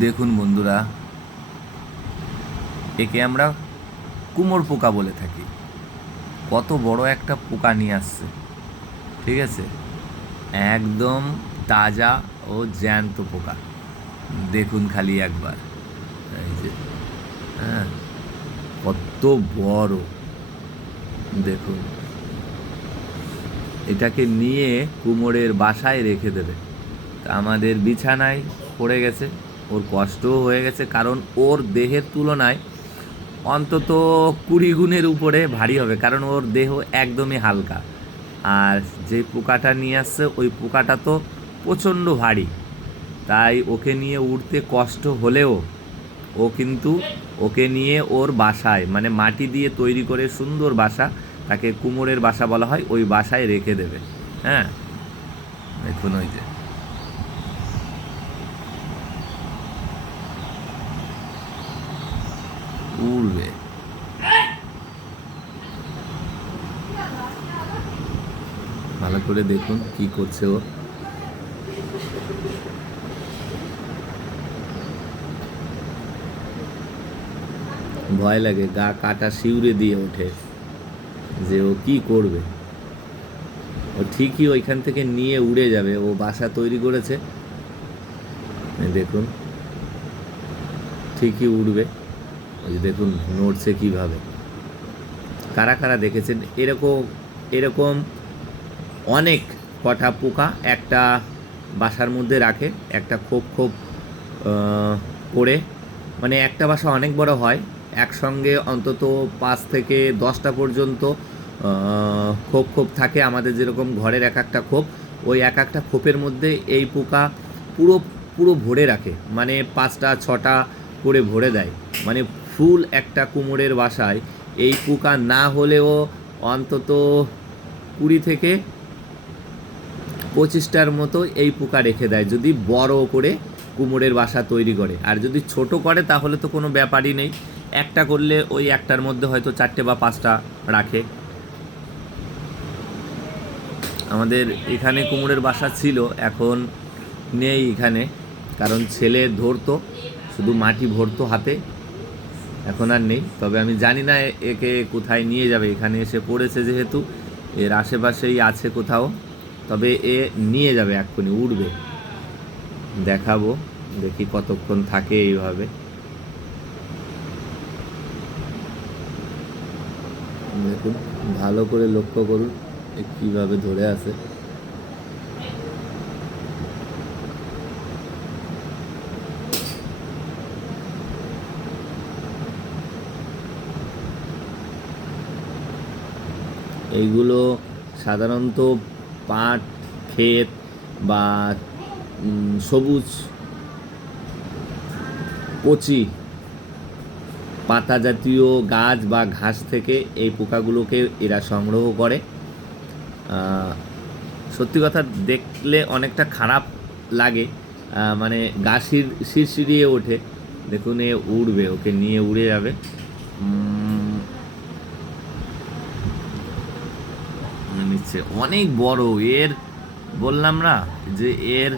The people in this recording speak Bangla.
দেখুন বন্ধুরা, একে আমরা কুমোর পোকা বলে থাকি। কত বড় একটা পোকা নিয়ে আসছে, ঠিক আছে? একদম তাজা ও জ্যান্ত পোকা। দেখুন খালি একবার, এই যে, হ্যাঁ, কত বড়। দেখুন, এটাকে নিয়ে কুমোরের বাসায় রেখে দেবে। তা আমাদের বিছানায় পড়ে গেছে। ওর কষ্টও হয়ে গেছে, কারণ ওর দেহের তুলনায় অন্তত 20 গুণের উপরে ভারী হবে, কারণ ওর দেহ একদমই হালকা। আর যে পোকাটা নিয়ে আসছে ওই পোকাটা তো প্রচণ্ড ভারী। তাই ওকে নিয়ে উঠতে কষ্ট হলেও ও কিন্তু ওকে নিয়ে ওর বাসায়, মানে মাটি দিয়ে তৈরি করে সুন্দর বাসা, তাকে কুমোরের বাসা বলা হয়, ওই বাসায় রেখে দেবে। হ্যাঁ, দেখুন ওই যে, উড়বে। ভালো করে দেখুন কি করছে ও। ভয় লাগে, গা কাটা শিউরে দিয়ে ওঠে যে ও কি করবে। ও ঠিকই ওইখান থেকে নিয়ে উড়ে যাবে। ও বাসা তৈরি করেছে, দেখুন ঠিকই উড়বে। ওই যে দেখুন নড়ছে কিভাবে। কারা কারা দেখেছেন এরকম এরকম অনেক কটা পোকা একটা বাসার মধ্যে রাখে, একটা খোপ খোপ করে। মানে একটা বাসা অনেক বড় হয়, একসঙ্গে অন্তত 5 থেকে 10টা পর্যন্ত খোপ খোপ থাকে। আমাদের যেরকম ঘরের এক একটা খোপ, ওই এক একটা খোপের মধ্যে এই পোকা পুরো পুরো ভরে রাখে, মানে 5টা 6টা করে ভরে দেয়। মানে ফুল একটা কুমোরের বাসায় এই পোকা না হলেও অন্তত 20 থেকে 25টার মতো এই পোকা রেখে দেয়, যদি বড় করে কুমোরের বাসা তৈরি করে। আর যদি ছোট করে তাহলে তো কোনো ব্যাপারই নেই, একটা করলে ওই একটার মধ্যে হয়তো 4টে বা 5টা রাখে। আমাদের এখানে কুমোরের বাসা ছিল, এখন নেই এখানে, কারণ ছেলে ধরতো, শুধু মাটি ভরতো হাতে, এখন আর নেই। তবে আমি জানি না একে কোথায় নিয়ে যাবে, এখানে এসে পড়েছে যেহেতু, এর আশেপাশেই আছে কোথাও। তবে এ নিয়ে যাবে, এক্ষুনি উঠবে। দেখাবো, দেখি কতক্ষণ থাকে এইভাবে। দেখুন, ভালো করে লক্ষ্য করুন এ কীভাবে ধরে আছে। এইগুলো সাধারণত পাট ক্ষেত বা সবুজ কচি পাতা জাতীয় গাছ বা ঘাস থেকে এই পোকাগুলোকে এরা সংগ্রহ করে। সত্যি কথা দেখলে অনেকটা খারাপ লাগে, মানে গা শিরশিরিয়ে ওঠে। দেখুন এ উড়বে, ওকে নিয়ে উড়ে যাবে। নিচ্ছে অনেক বড় এর, বললাম না যে এর